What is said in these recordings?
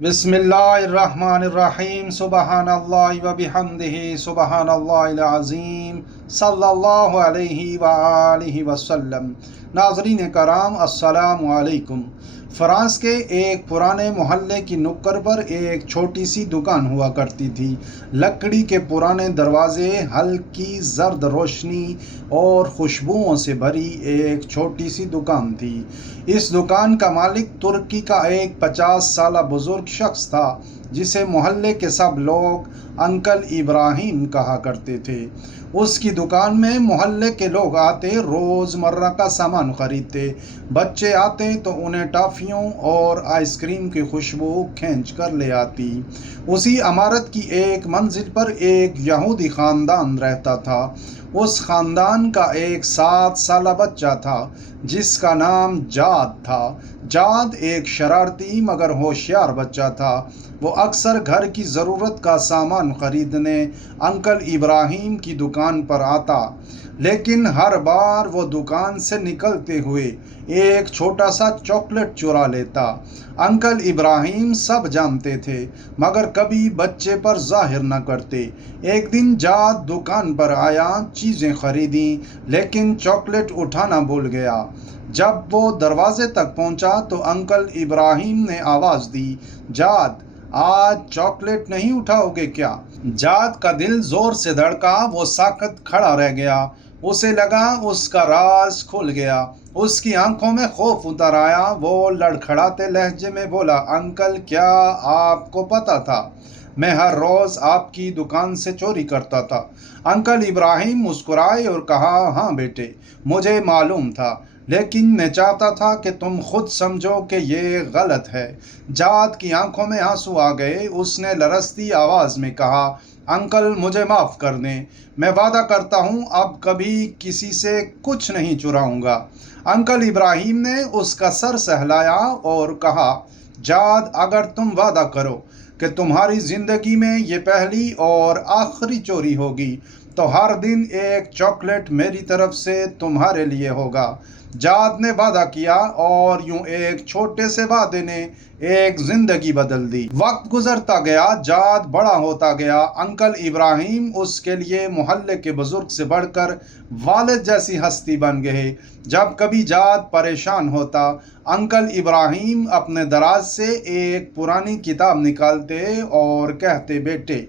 बिस्मिल्लाहिर्रहमानिर्रहीम सुबहानल्लाहि व बिहम्दिही सुबहानल्लाहिल अज़ीम सल्लल्लाहु अलैहि व आलिहि वसल्लम। नाज़रीन कराम अस्सलामु अलैकुम। फ्रांस के एक पुराने मोहल्ले की नुक्कड़ पर एक छोटी सी दुकान हुआ करती थी। लकड़ी के पुराने दरवाजे, हल्की जर्द रोशनी और खुशबुओं से भरी एक छोटी सी दुकान थी। इस दुकान का मालिक तुर्की का एक 50 साला बुजुर्ग शख्स था, जिसे मोहल्ले के सब लोग अंकल इब्राहिम कहा करते थे। उसकी दुकान में मोहल्ले के लोग आते, रोज़मर्रा का सामान खरीदते। बच्चे आते तो उन्हें टॉफ़ियों और आइसक्रीम की खुशबू खींच कर ले आती। उसी इमारत की एक मंजिल पर एक यहूदी ख़ानदान रहता था। उस ख़ानदान का एक 7 साला बच्चा था, जिसका नाम जाद था। जाद एक शरारती मगर होशियार बच्चा था। वो अक्सर घर की ज़रूरत का सामान ख़रीदने अंकल इब्राहिम की दुकान पर आता, लेकिन हर बार वो दुकान से निकलते हुए एक छोटा सा चॉकलेट चुरा लेता। अंकल इब्राहिम सब जानते थे, मगर कभी बच्चे पर जाहिर न करते। एक दिन जाद दुकान पर आया, चीज़ें खरीदी, लेकिन चॉकलेट उठाना भूल गया। जब वो दरवाजे तक पहुंचा तो अंकल इब्राहिम ने आवाज़ दी, जाद, आज चॉकलेट नहीं उठाओगे क्या? जाद का दिल जोर से धड़का। वो साकत खड़ा रह गया। उसे लगा उसका राज खुल गया। उसकी आंखों में खौफ उतर आया। वो लड़खड़ाते लहजे में बोला, अंकल, क्या आपको पता था मैं हर रोज़ आपकी दुकान से चोरी करता था? अंकल इब्राहिम मुस्कुराए और कहा, हाँ बेटे, मुझे मालूम था, लेकिन मैं चाहता था कि तुम खुद समझो कि ये गलत है। जाद की आंखों में आंसू आ गए। उसने लरसती आवाज़ में कहा, अंकल, मुझे माफ़ कर दें। मैं वादा करता हूँ अब कभी किसी से कुछ नहीं चुराऊँगा। अंकल इब्राहिम ने उसका सर सहलाया और कहा, जाद, अगर तुम वादा करो कि तुम्हारी ज़िंदगी में ये पहली और आखिरी चोरी होगी, तो हर दिन एक चॉकलेट मेरी तरफ से तुम्हारे लिए होगा। जाद ने वादा किया और यूं एक छोटे से वादे ने एक जिंदगी बदल दी। वक्त गुजरता गया, जाद बड़ा होता गया। अंकल इब्राहिम उसके लिए मोहल्ले के बुजुर्ग से बढ़कर वालिद जैसी हस्ती बन गए। जब कभी जाद परेशान होता, अंकल इब्राहिम अपने दराज से एक पुरानी किताब निकालते और कहते, बेटे,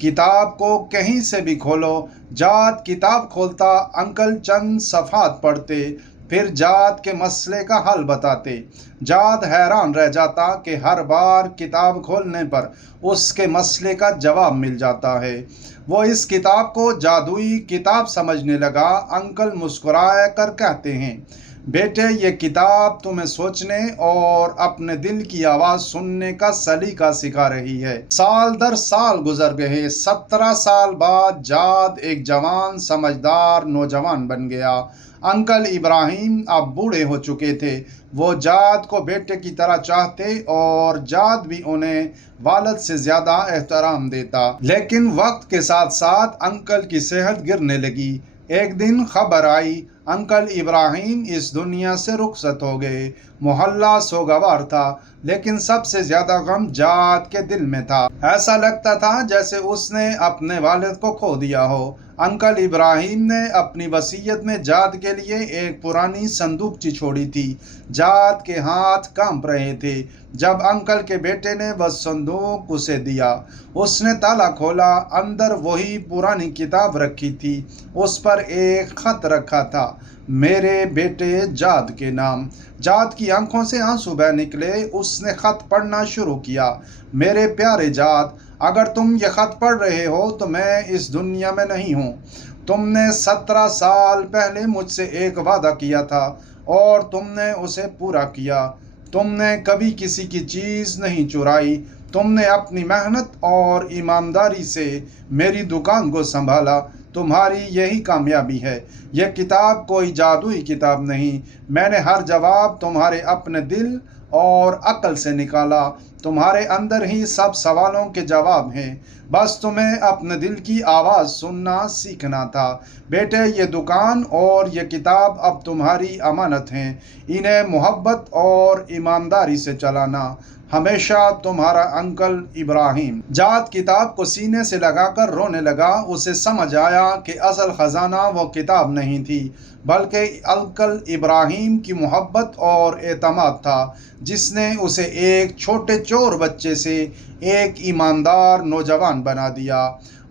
किताब को कहीं से भी खोलो। जाद किताब खोलता, अंकल चंद सफ़हात पढ़ते, फिर जाद के मसले का हल बताते। जाद हैरान रह जाता कि हर बार किताब खोलने पर उसके मसले का जवाब मिल जाता है। वो इस किताब को जादुई किताब समझने लगा। अंकल मुस्कुराए कर कहते हैं, बेटे, ये किताब तुम्हें सोचने और अपने दिल की आवाज़ सुनने का सलीका सिखा रही है। साल दर साल गुजर गए। 17 साल बाद जाद एक जवान समझदार नौजवान बन गया। अंकल इब्राहिम अब बूढ़े हो चुके थे। वो जाद को बेटे की तरह चाहते और जाद भी उन्हें वालिद से ज़्यादा एहतराम देता। लेकिन वक्त के साथ साथ अंकल की सेहत गिरने लगी। एक दिन खबर आई, अंकल इब्राहिम इस दुनिया से रुखसत हो गए। मोहल्ला सोगवार था, लेकिन सबसे ज़्यादा गम जाद के दिल में था। ऐसा लगता था जैसे उसने अपने वालिद को खो दिया हो। अंकल इब्राहिम ने अपनी वसीयत में जाद के लिए एक पुरानी संदूकची छोड़ी थी। जाद के हाथ कांप रहे थे जब अंकल के बेटे ने वह संदूक उसे दिया। उसने ताला खोला, अंदर वही पुरानी किताब रखी थी। उस पर एक खत रखा था, मेरे बेटे जाद के नाम। जाद की आंखों से आंसू बह निकले। उसने खत पढ़ना शुरू किया, मेरे प्यारे जाद, अगर तुम ये खत पढ़ रहे हो तो मैं इस दुनिया में नहीं हूँ। तुमने 17 साल पहले मुझसे एक वादा किया था और तुमने उसे पूरा किया। तुमने कभी किसी की चीज़ नहीं चुराई। तुमने अपनी मेहनत और ईमानदारी से मेरी दुकान को संभाला। तुम्हारी यही कामयाबी है। यह किताब कोई जादुई किताब नहीं। मैंने हर जवाब तुम्हारे अपने दिल और अक्ल से निकाला। तुम्हारे अंदर ही सब सवालों के जवाब हैं। बस तुम्हें अपने दिल की आवाज़ सुनना सीखना था। बेटे, ये दुकान और ये किताब अब तुम्हारी अमानत हैं। इन्हें मोहब्बत और ईमानदारी से चलाना। ہمیشہ تمہارا انکل ابراہیم۔ جاد کتاب کو سینے سے لگا کر رونے لگا۔ اسے سمجھ آیا کہ اصل خزانہ وہ کتاب نہیں تھی بلکہ انکل ابراہیم کی محبت اور اعتماد تھا، جس نے اسے ایک چھوٹے چور بچے سے ایک ایماندار نوجوان بنا دیا۔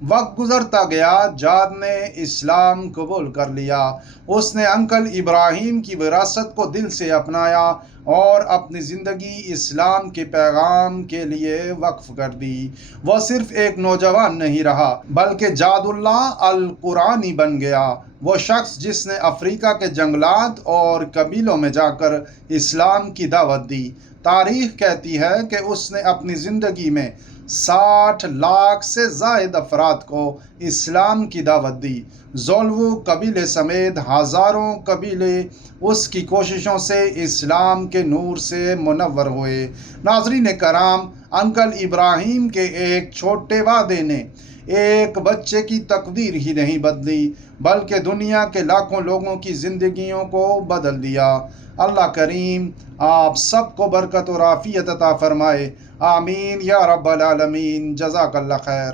وقت گزرتا گیا، جاد نے اسلام قبول کر لیا۔ اس نے انکل ابراہیم کی وراثت کو دل سے اپنایا اور اپنی زندگی اسلام کے پیغام کے لیے وقف کر دی۔ وہ صرف ایک نوجوان نہیں رہا بلکہ جاد اللہ القرآنی بن گیا، وہ شخص جس نے افریقہ کے جنگلات اور قبیلوں میں جا کر اسلام کی دعوت دی۔ تاریخ کہتی ہے کہ اس نے اپنی زندگی میں 60 لاکھ سے زائد افراد کو اسلام کی دعوت دی۔ زولو قبیلے سمیت ہزاروں قبیلے اس کی کوششوں سے اسلام کے نور سے منور ہوئے۔ ناظرین کرام، انکل ابراہیم کے ایک چھوٹے وعدے نے ایک بچے کی تقدیر ہی نہیں بدلی بلکہ دنیا کے لاکھوں لوگوں کی زندگیوں کو بدل دیا۔ اللہ کریم آپ سب کو برکت اور عافیت عطا فرمائے، آمین یا رب العالمین۔ جزاک اللہ خیر۔